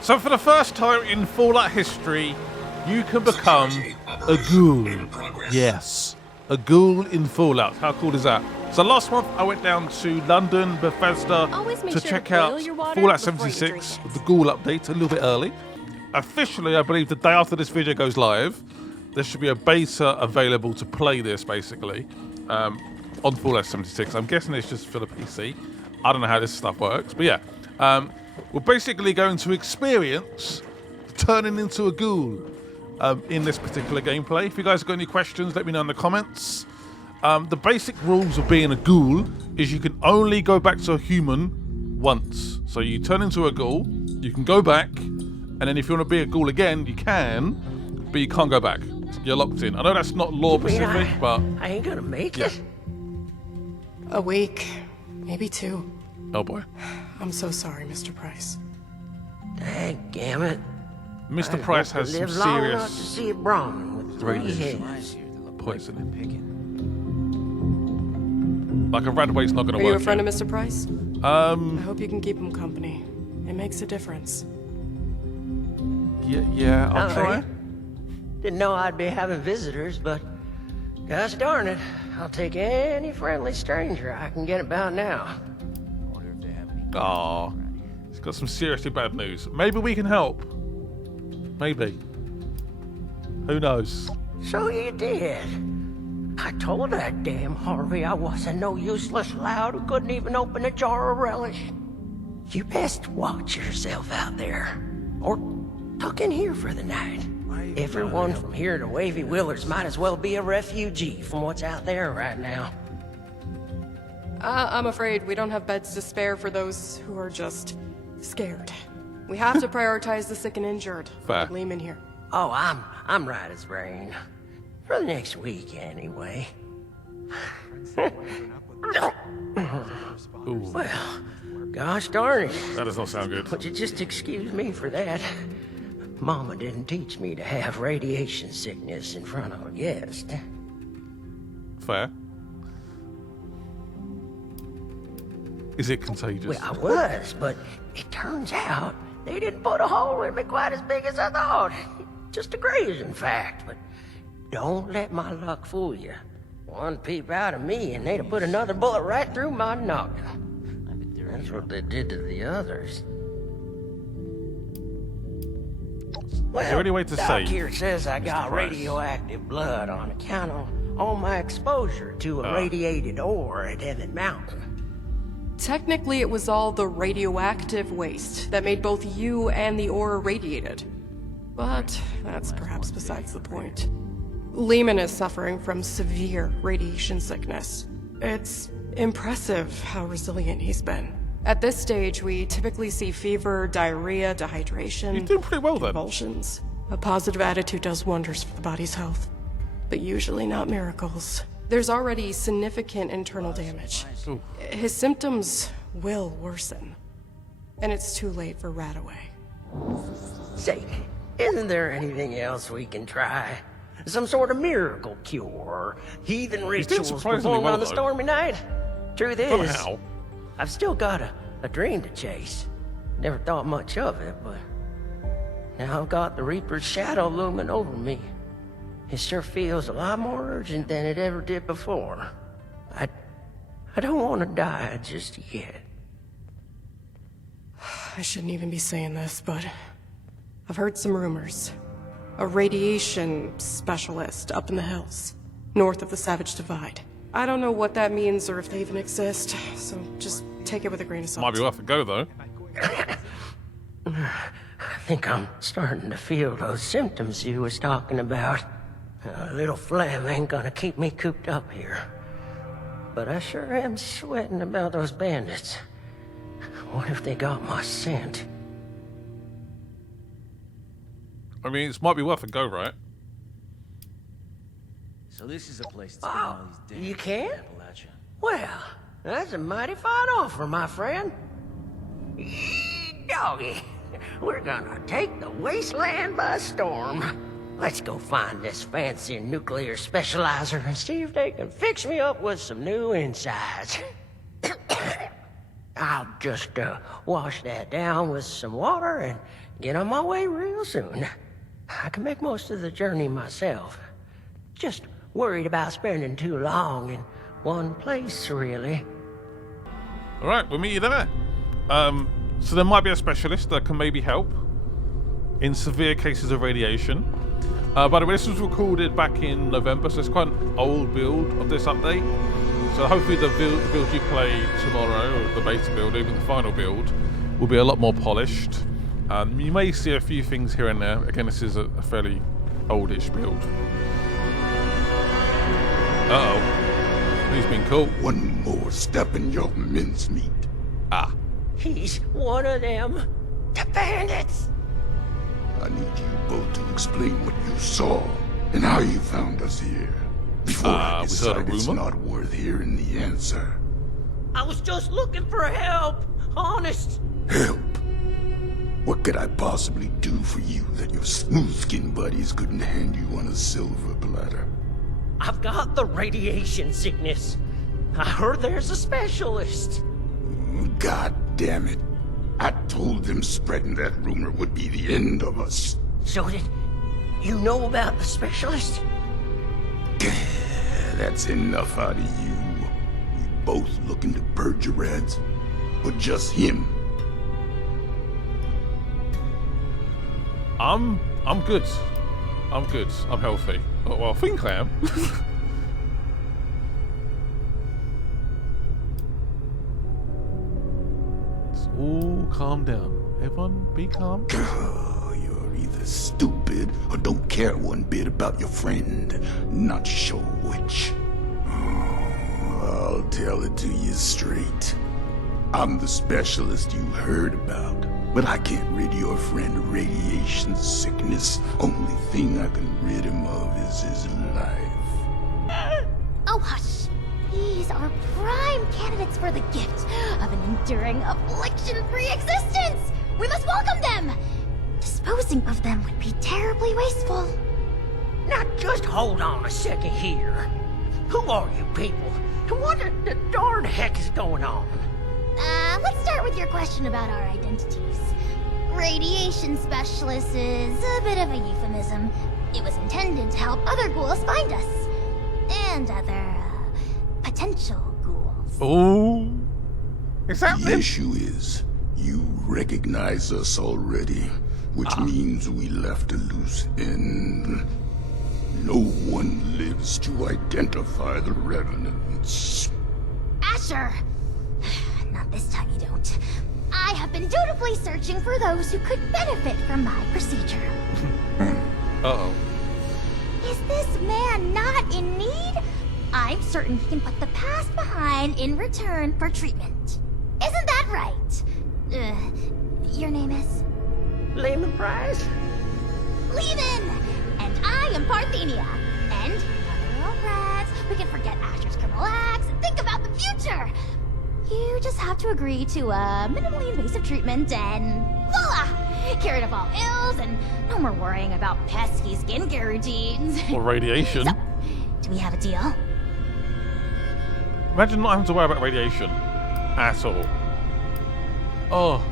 So for the first time in Fallout history, you can become a ghoul. Yes, a ghoul in Fallout. How cool is that? So last month I went down to London, Bethesda, to check out Fallout 76, the Ghoul update, a little bit early. Officially, I believe the day after this video goes live, there should be a beta available to play this, basically, on Fallout 76. I'm guessing it's just for the PC. I don't know how this stuff works, but yeah. We're basically going to experience turning into a ghoul in this particular gameplay. If you guys have got any questions, let me know in the comments. The basic rules of being a ghoul is you can only go back to a human once. So you turn into a ghoul, you can go back, and then if you want to be a ghoul again, you can, but you can't go back. You're locked in. I know that's not law specific, but I ain't gonna make it. A week, maybe 2. Oh boy. I'm so sorry, Mr. Price. Daggambit. Mr. Price has some live long enough to serious see a Brahmin with 3 radiation heads. poisoning. Like a Radway's not going to Are work. you a friend of Mr. Price? I Um, hope you can keep him company. It makes a difference. yeah, I'll try. Didn't know I'd be having visitors, but gosh darn it, I'll take any friendly stranger I can get about now. Aw, he's got some seriously bad news. Maybe we can help. Maybe. Who knows? So you did. I told that damn Harvey I wasn't no useless lout who couldn't even open a jar of relish. You best watch yourself out there. Or tuck in here for the night. Everyone from here to Wavy Willards might as well be a refugee from what's out there right now. I'm afraid we don't have beds to spare for those who are just scared. We have to prioritize the sick and injured. Fair. Lehman here. Oh, I'm right as rain. For the next week, anyway. Ooh, Well, gosh darn it. that does not sound good. Would you just excuse me for that? Mama didn't teach me to have radiation sickness in front of a guest. Fair. Is it contagious? Well, I was, but it turns out they didn't put a hole in me quite as big as I thought. Just a graze, in fact, but don't let my luck fool you. One peep out of me and they'd have put another bullet right through my noggin. That's what they did to the others. Well, Is there any way to Doc say, here says I got Price? radioactive blood on account of all my exposure to irradiated ore at Emmett Mountain. Technically, it was all the radioactive waste that made both you and the ore irradiated. But that's perhaps besides the point. Lehman is suffering from severe radiation sickness. It's impressive how resilient he's been. At this stage, we typically see fever, diarrhea, dehydration, You're doing pretty well then. convulsions. A positive attitude does wonders for the body's health, but usually not miracles. There's already significant internal damage. Ooh. His symptoms will worsen, and it's too late for Radaway. Say, isn't there anything else we can try? Some sort of miracle cure, or heathen doing rituals surprisingly performed well, on the though. stormy night? Truth is, Somehow. I've still got a dream to chase. Never thought much of it, but now I've got the Reaper's shadow looming over me. It sure feels a lot more urgent than it ever did before. I don't want to die just yet. I shouldn't even be saying this, but I've heard some rumors. A radiation specialist up in the hills, north of the Savage Divide. I don't know what that means or if they even exist, so just take it with a grain of salt. Might be worth a go though. I think I'm starting to feel those symptoms you was talking about. A little phlegm ain't gonna keep me cooped up here. But I sure am sweating about those bandits. What if they got my scent? I mean, it might be worth a go, right? So this is a place that's got all these damn You can? Appalachia. Well, that's a mighty fine offer, my friend. Yee, doggy, we're gonna take the wasteland by storm. Let's go find this fancy nuclear specializer and see if they can fix me up with some new insides. I'll just wash that down with some water and get on my way real soon. I can make most of the journey myself. Just worried about spending too long in one place, really. All right, we'll meet you there. So there might be a specialist that can maybe help in severe cases of radiation. By the way, this was recorded back in November, so it's quite an old build of this update. So hopefully the build you play tomorrow, or the beta build, even the final build, will be a lot more polished. You may see a few things here and there. Again, this is a fairly oldish build. Uh-oh. He's been caught. One more step in your mincemeat. Ah. He's one of them. The bandits! I need you both to explain what you saw and how you found us here. Before I we heard a decide it's rumor? not worth hearing the answer. I was just looking for help. Honest. Help? What could I possibly do for you that your smooth-skinned buddies couldn't hand you on a silver platter? I've got the radiation sickness. I heard there's a specialist. God damn it. I told them spreading that rumor would be the end of us. So did you know about the specialist? That's enough out of you. We both looking to purge your reds, or just him? I'm good. I'm good. I'm healthy. Well, I think I am. Let's all calm down. Everyone be calm. You're either stupid or don't care one bit about your friend. Not sure which. I'll tell it to you straight. I'm the specialist you heard about, but I can't rid your friend of radiation sickness. Only thing I can rid him of is his life. Oh, hush. These are prime candidates for the gift of an enduring affliction-free existence. We must welcome them. Disposing of them would be terribly wasteful. Now just hold on a second here. Who are you people? And what the darn heck is going on? Let's start with your question about our identities. Radiation specialist is a bit of a euphemism. It was intended to help other ghouls find us. And other, potential ghouls. Oh. Is that The them? issue is, you recognize us already, which means we left a loose end. No one lives to identify the revenants. Asher! Not this time you don't. I have been dutifully searching for those who could benefit from my procedure. Uh-oh. Is this man not in need? I'm certain he can put the past behind in return for treatment. Isn't that right? Your name is? Lemon Prize? Levin! And I am Parthenia. And now we're all friends. We can forget Asher's criminal acts and think about the future. You just have to agree to minimally invasive treatment and voila! Cured of all ills and no more worrying about pesky skincare routines. Or radiation. So, do we have a deal? Imagine not having to worry about radiation at all. Oh,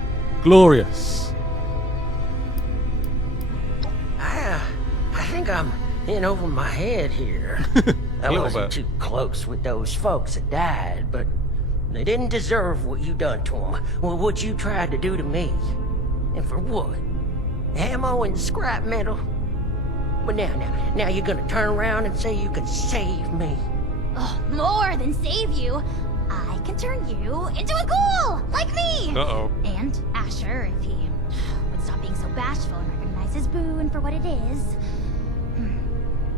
glorious. I think I'm in over my head here. I little wasn't bit. too close with those folks that died, but they didn't deserve what you done to them. Well, what you tried to do to me. And for what? Ammo and scrap metal? But now you're gonna turn around and say you can save me. Oh, more than save you. I can turn you into a ghoul, like me. Uh-oh. And Asher, if he would stop being so bashful and recognize his boon for what it is.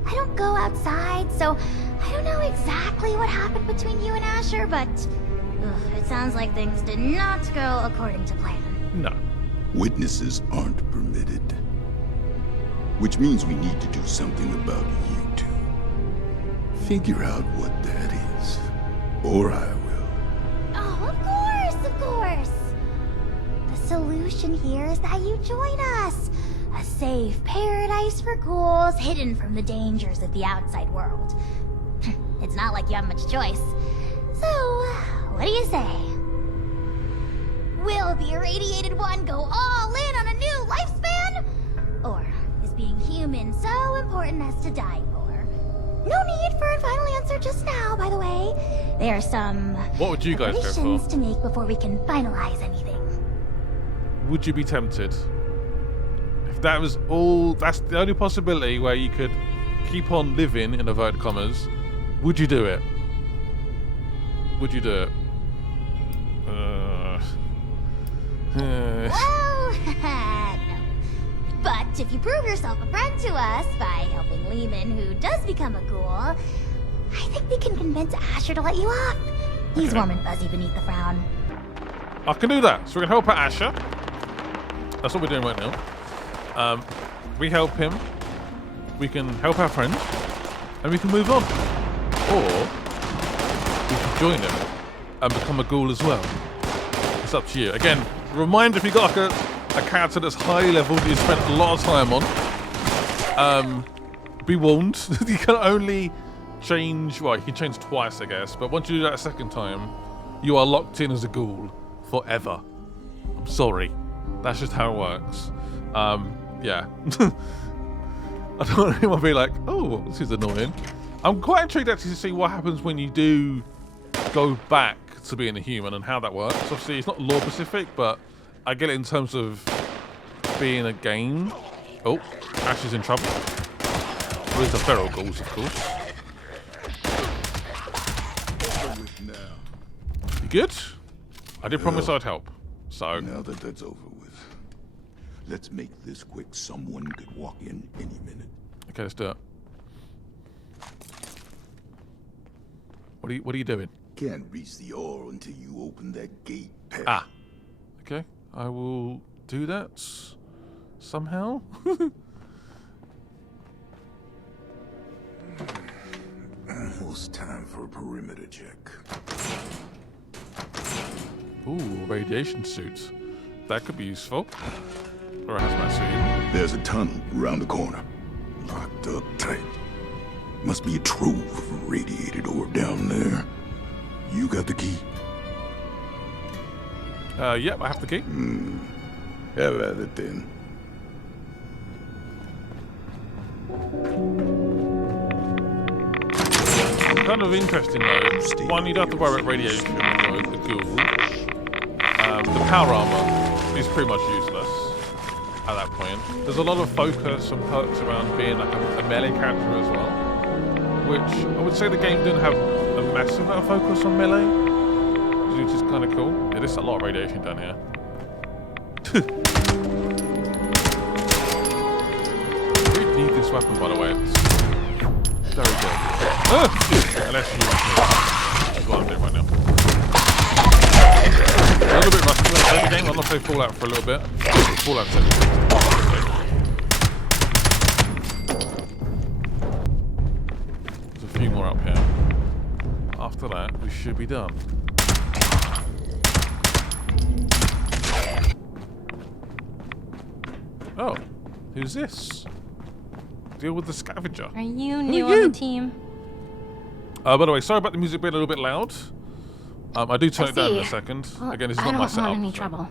I don't go outside, so I don't know exactly what happened between you and Asher, but it sounds like things did not go according to plan. No. Witnesses aren't permitted. Which means we need to do something about you two. Figure out what that is. Or I will. Oh, of course, of course. The solution here is that you join us. A safe paradise for ghouls hidden from the dangers of the outside world. It's not like you have much choice. So, what do you say? Will the irradiated one go all in on a new lifespan? Or is being human so important as to die for? No need for a final answer just now, by the way. There are some What would you guys go preparations for? to make before we can finalize anything. Would you be tempted? If that was all, that's the only possibility where you could keep on living, in inverted commas, would you do it? Would you do it? Well, no. But if you prove yourself a friend to us by helping Lehman, who does become a ghoul, I think we can convince Asher to let you off. He's warm and fuzzy beneath the frown. I can do that. So we can help out Asher. That's what we're doing right now. We help him. We can help our friend. And we can move on. Or we can join him and become a ghoul as well. It's up to you. Again, reminder, if you've got like a character that's high level that you spent a lot of time on, be warned. You can only change, well, you can change twice, I guess. But once you do that a second time, you are locked in as a ghoul forever. I'm sorry. That's just how it works. Yeah. I don't really want to be like, oh, this is annoying. I'm quite intrigued actually to see what happens when you do go back to being a human and how that works. Obviously, it's not lore specific, but I get it in terms of being a game. Oh, Ash is in trouble. Well, these are feral ghouls, of course. You good? I did promise I'd help. So Now that that's over with, let's make this quick. Someone could walk in any minute. okay, let's do it. What are you doing? Can't reach the ore until you open that gate. Pat. Ah. Okay, I will do that somehow. Almost time for a perimeter check. Ooh, radiation suit. That could be useful. Or a hazmat suit. There's a tunnel around the corner. Locked up tight. Must be a trove of radiated ore down there. You got the key? Yep, I have the key. Have at it then. Kind of interesting though. One, you don't have to worry about radiation or the ghoul. The power armor is pretty much useless at that point. There's a lot of focus and perks around being like a melee character as well, which I would say the game didn't have a massive amount of focus on melee, which is kind of cool. Yeah, there's a lot of radiation down here. We need this weapon, by the way. It's very good. Unless you that's what I'm doing right now. A little bit rusty when I play the game. I'll not play Fallout for a little bit. Fallout 7. There's a few more up here. After that, we should be done. Oh, who's this? Deal with the scavenger. Are you new on the team? By the way, sorry about the music being a little bit loud. I do turn it down in a second. Well, Again, this is I not my don't setup. want any so- trouble.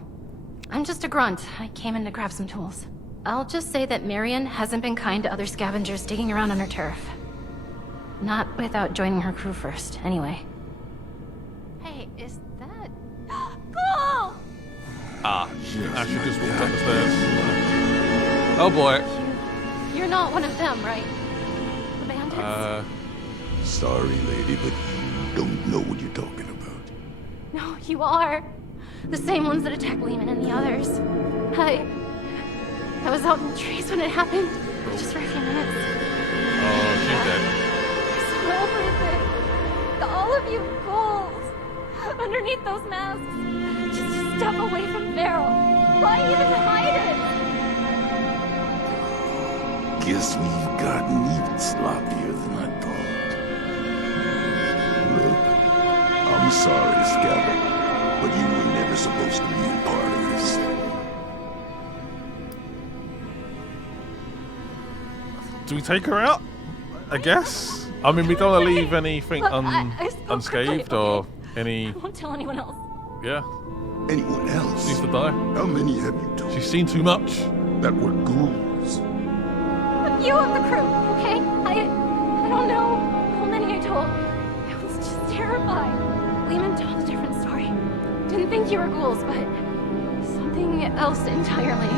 I'm just a grunt. I came in to grab some tools. I'll just say that Marion hasn't been kind to other scavengers digging around on her turf. Not without joining her crew first, anyway. Hey, is that... Ghoul! Ah, Ash just walked up the stairs. Oh boy. You're not one of them, right? The bandits? Sorry, lady, but you don't know what you're talking about. No, you are. The same ones that attacked Lehman and the others. I was out in the trees when it happened. Just for a few minutes. Oh, she's dead. I saw everything. All of you ghouls. Underneath those masks. Just a step away from Beryl. Why even hide it? Guess we've gotten even sloppier than I thought. Look, I'm sorry, Scabbard, but you were never supposed to be a part of this. Do we take her out? I guess. I mean, we don't want to leave anything Look, I spoke unscathed quickly, or okay? any. I won't tell anyone else. Yeah. Anyone else? Needs to die. How many have you told She's seen too much. that were ghouls? A few of the crew, okay? I don't know how many I told. I was just terrified. Lehman told a different story. Didn't think you were ghouls, but something else entirely.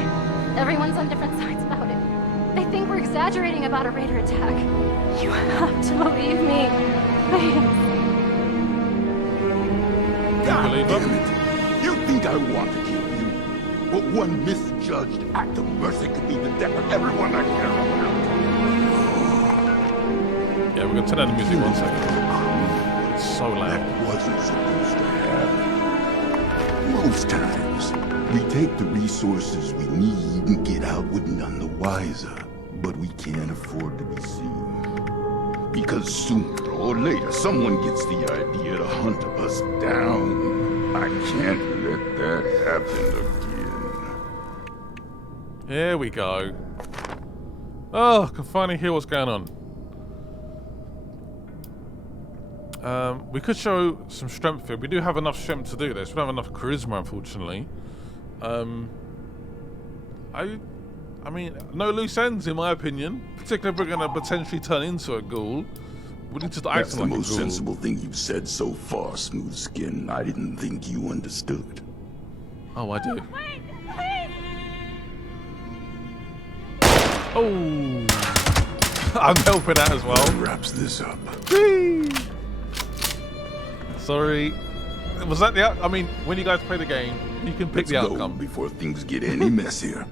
Everyone's on different sides about it. They think we're exaggerating about a raider attack. You have to believe me. Please. God believe damn it! You think I want to kill you? But one misjudged act of mercy could be the death of everyone I care about. Yeah, we're gonna turn down the music 1 second. It's so loud. That wasn't supposed to happen. Most times, we take the resources we need and get out with none the wiser. But we can't afford to be seen. Because sooner or later, someone gets the idea to hunt us down. I can't let that happen again. Here we go. Oh, I can finally hear what's going on. We could show some strength here. We do have enough strength to do this. We don't have enough charisma, unfortunately. I mean, no loose ends, in my opinion. Particularly if we're going to potentially turn into a ghoul. We need to act That's like the a most ghoul. sensible thing you've said so far, Smooth Skin. I didn't think you understood. Oh, I do. Wait, wait! Oh, I'm helping out as well. That wraps this up. Sorry. Was that the I mean, when you guys play the game, you can pick Let's the go outcome. before things get any messier.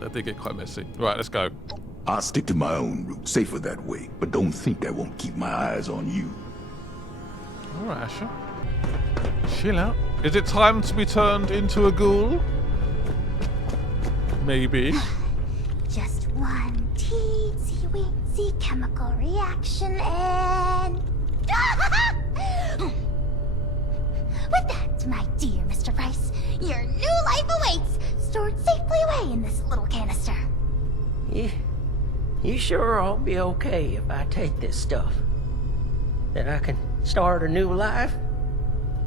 That did get quite messy. Right, let's go. I'll stick to my own route, safer that way. But don't think I won't keep my eyes on you. All right, Asher. Chill out. Is it time to be turned into a ghoul? Maybe. Just one teensy-weensy chemical reaction and... With that, my dear Mr. Price, your new life awaits, stored safely away in this little canister. You sure I'll be okay if I take this stuff? That I can start a new life?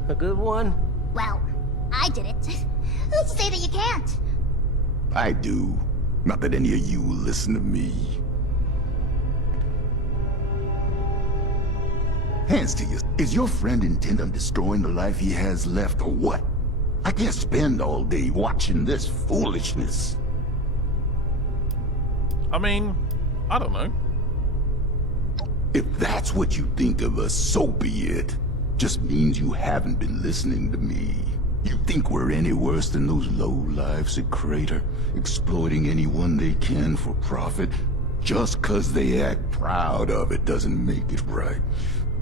A good one? Well, I did it. Who's to say that you can't? I do. Not that any of you will listen to me. Hands to you. Is your friend intent on destroying the life he has left, or what? I can't spend all day watching this foolishness. I mean, I don't know. If that's what you think of us, so be it. Just means you haven't been listening to me. You think we're any worse than those low-lives at Crater, exploiting anyone they can for profit? Just 'cause they act proud of it doesn't make it right.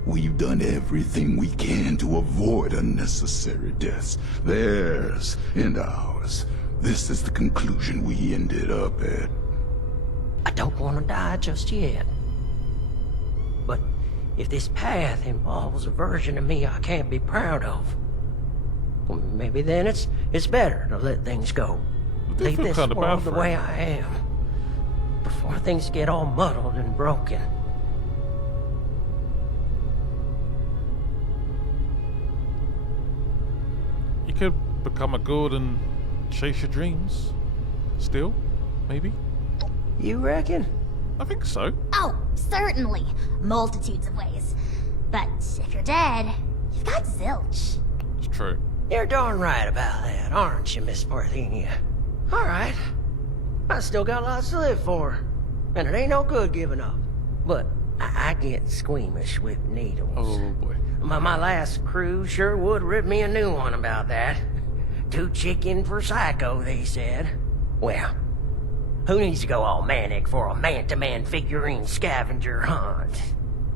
We've done everything we can to avoid unnecessary deaths. Theirs and ours. This is the conclusion we ended up at. I don't want to die just yet. But if this path involves a version of me I can't be proud of, well, maybe then it's better to let things go. I do Leave feel this kinda bad world the for way him. I am. Before things get all muddled and broken. You could become a ghoul and chase your dreams. Still, maybe? You reckon? I think so. Oh, certainly. Multitudes of ways. But if you're dead, you've got zilch. It's true. You're darn right about that, aren't you, Miss Parthenia? Alright. I still got lots to live for. And it ain't no good giving up. But I get squeamish with needles. Oh boy. My last crew sure would rip me a new one about that. Too chicken for psycho, they said. Well, who needs to go all manic for a man-to-man figurine scavenger hunt?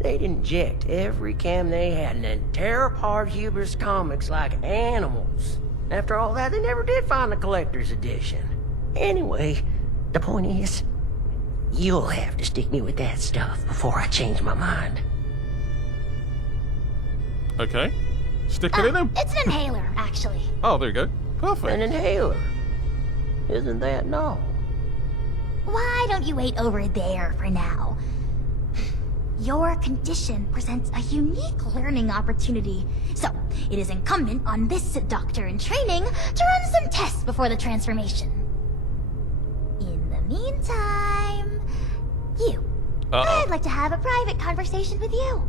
They'd inject every cam they had and then tear apart Huber's comics like animals. After all that, they never did find the collector's edition. Anyway, the point is, you'll have to stick me with that stuff before I change my mind. Okay. Stick it in him. It's an inhaler, actually. Oh, there you go. Perfect. An inhaler. Isn't that no? Why don't you wait over there for now? Your condition presents a unique learning opportunity. So, it is incumbent on this doctor in training to run some tests before the transformation. In the meantime, I'd like to have a private conversation with you.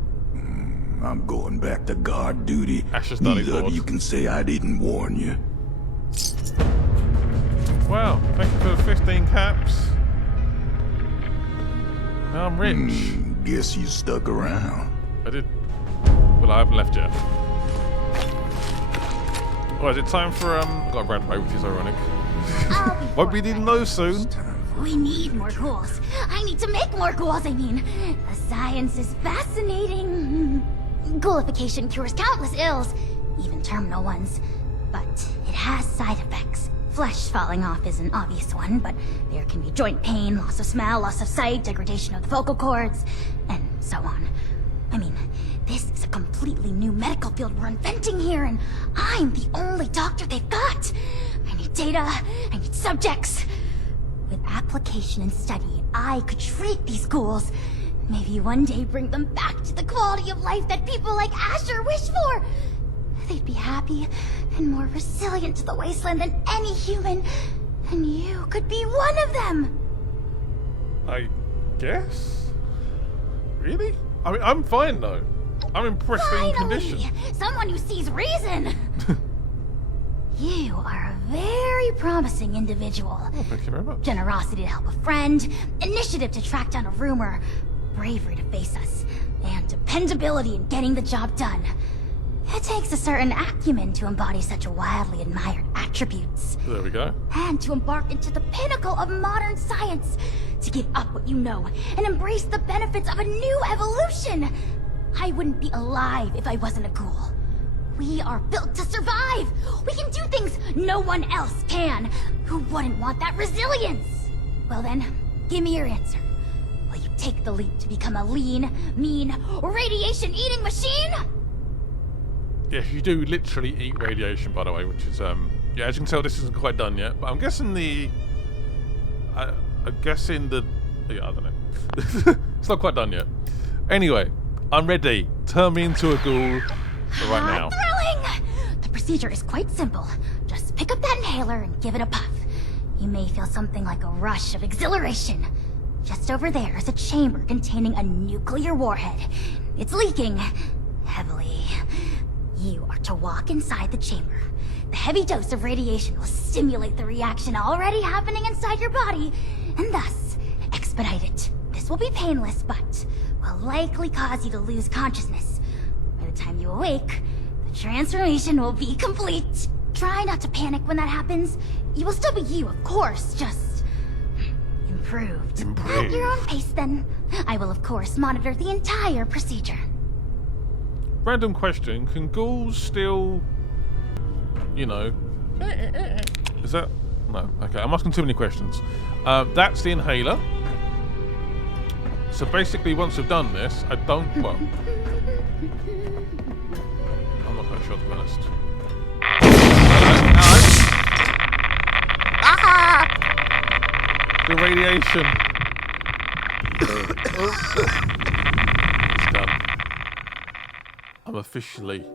I'm going back to guard duty. Ash is not Neither ignored. of you can say I didn't warn you. Wow, thank you for the 15 caps. Now I'm rich. Guess you stuck around. I did. Well, I haven't left yet. Oh, is it time for I got a brand which is ironic. Won't be needing those soon. We need more ghouls. I need to make more ghouls, I mean. The science is fascinating. Ghoulification cures countless ills, even terminal ones. But it has side effects. Flesh falling off is an obvious one, but there can be joint pain, loss of smell, loss of sight, degradation of the vocal cords, and so on. I mean, this is a completely new medical field we're inventing here, and I'm the only doctor they've got. I need data, I need subjects. With application and study, I could treat these ghouls. Maybe one day bring them back to the quality of life that people like Asher wish for. They'd be happy and more resilient to the wasteland than any human. And you could be one of them. I guess? Really? I mean, I'm fine though. I'm in pristine condition. Finally, someone who sees reason. You are a very promising individual. Oh, thank you very much. Generosity to help a friend, initiative to track down a rumor, bravery to face us, and dependability in getting the job done. It takes a certain acumen to embody such wildly admired attributes. There we go. And to embark into the pinnacle of modern science. To give up what you know and embrace the benefits of a new evolution. I wouldn't be alive if I wasn't a ghoul. We are built to survive. We can do things no one else can. Who wouldn't want that resilience? Well then, give me your answer. Will you take the leap to become a lean, mean, radiation-eating machine? Yeah, you do literally eat radiation, by the way, which is, yeah, as you can tell, this isn't quite done yet, but I'm guessing I'm guessing the, yeah, I don't know. It's not quite done yet. Anyway, I'm ready. Turn me into a ghoul right now. Thrilling! The procedure is quite simple. Just pick up that inhaler and give it a puff. You may feel something like a rush of exhilaration. Just over there is a chamber containing a nuclear warhead. It's leaking heavily. You are to walk inside the chamber. The heavy dose of radiation will stimulate the reaction already happening inside your body, and thus expedite it. This will be painless, but will likely cause you to lose consciousness. By the time you awake, the transformation will be complete. Try not to panic when that happens. You will still be you, of course, just improved. At your own pace, then. I will, of course, monitor the entire procedure. Random question, can ghouls still, you know, is that, no, okay, I'm asking too many questions. That's the inhaler. So basically once we've done this, I don't, well, I'm not quite sure to be honest. The radiation. It's done. I'm officially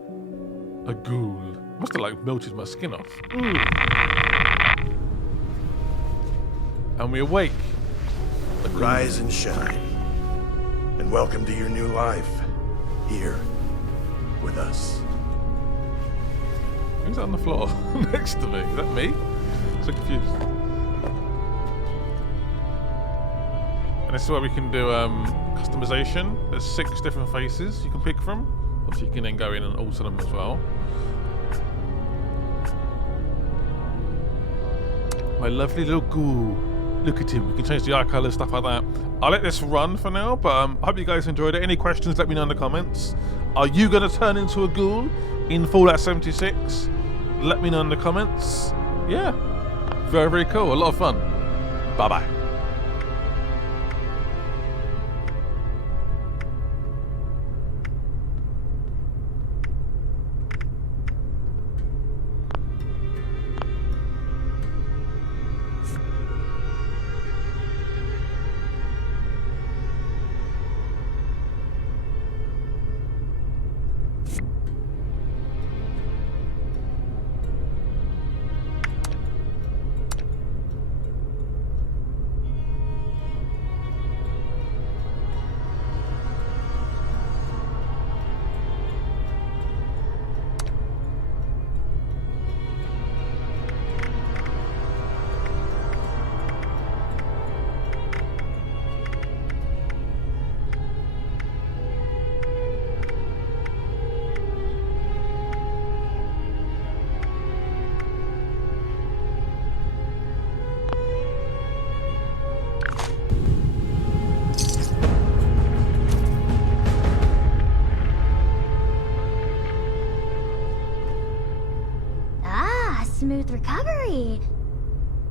a ghoul. Must have like melted my skin off. And we awake. Rise and shine. And welcome to your new life. Here. With us. Who's on the floor next to me? Is that me? So confused. And this is where we can do customization. There's 6 different faces you can pick from. Obviously you can then go in and alter them as well. My lovely little ghoul. Look at him. You can change the eye colour, stuff like that. I'll let this run for now, but I hope you guys enjoyed it. Any questions, let me know in the comments. Are you going to turn into a ghoul in Fallout 76? Let me know in the comments. Yeah. Very, very cool. A lot of fun. Bye-bye. smooth recovery.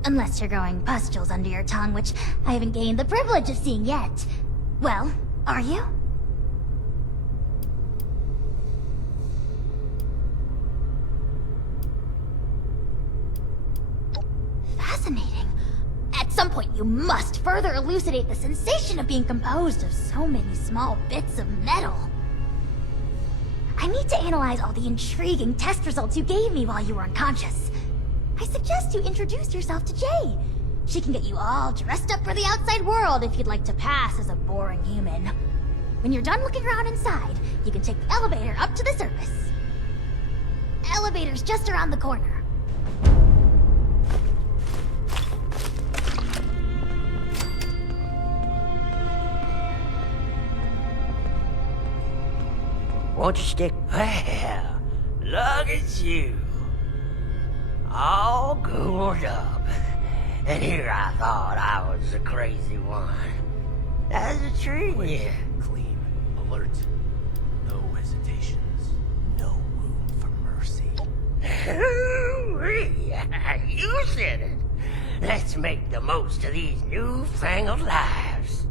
Unless you're growing pustules under your tongue, which I haven't gained the privilege of seeing yet. Well, are you? Fascinating. At some point, you must further elucidate the sensation of being composed of so many small bits of metal. I need to analyze all the intriguing test results you gave me while you were unconscious. I suggest you introduce yourself to Jay. She can get you all dressed up for the outside world if you'd like to pass as a boring human. When you're done looking around inside, you can take the elevator up to the surface. Elevator's just around the corner. Won't you stick? Well, look at you. All ghouled up. And here I thought I was the crazy one. That's a treat, yeah. Clean. Alert. No hesitations. No room for mercy. You said it. Let's make the most of these newfangled lives.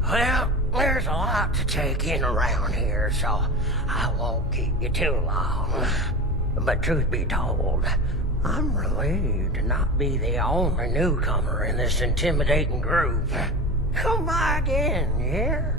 Well, there's a lot to take in around here, so I won't keep you too long. But truth be told, I'm relieved to not be the only newcomer in this intimidating group. Come by again, yeah?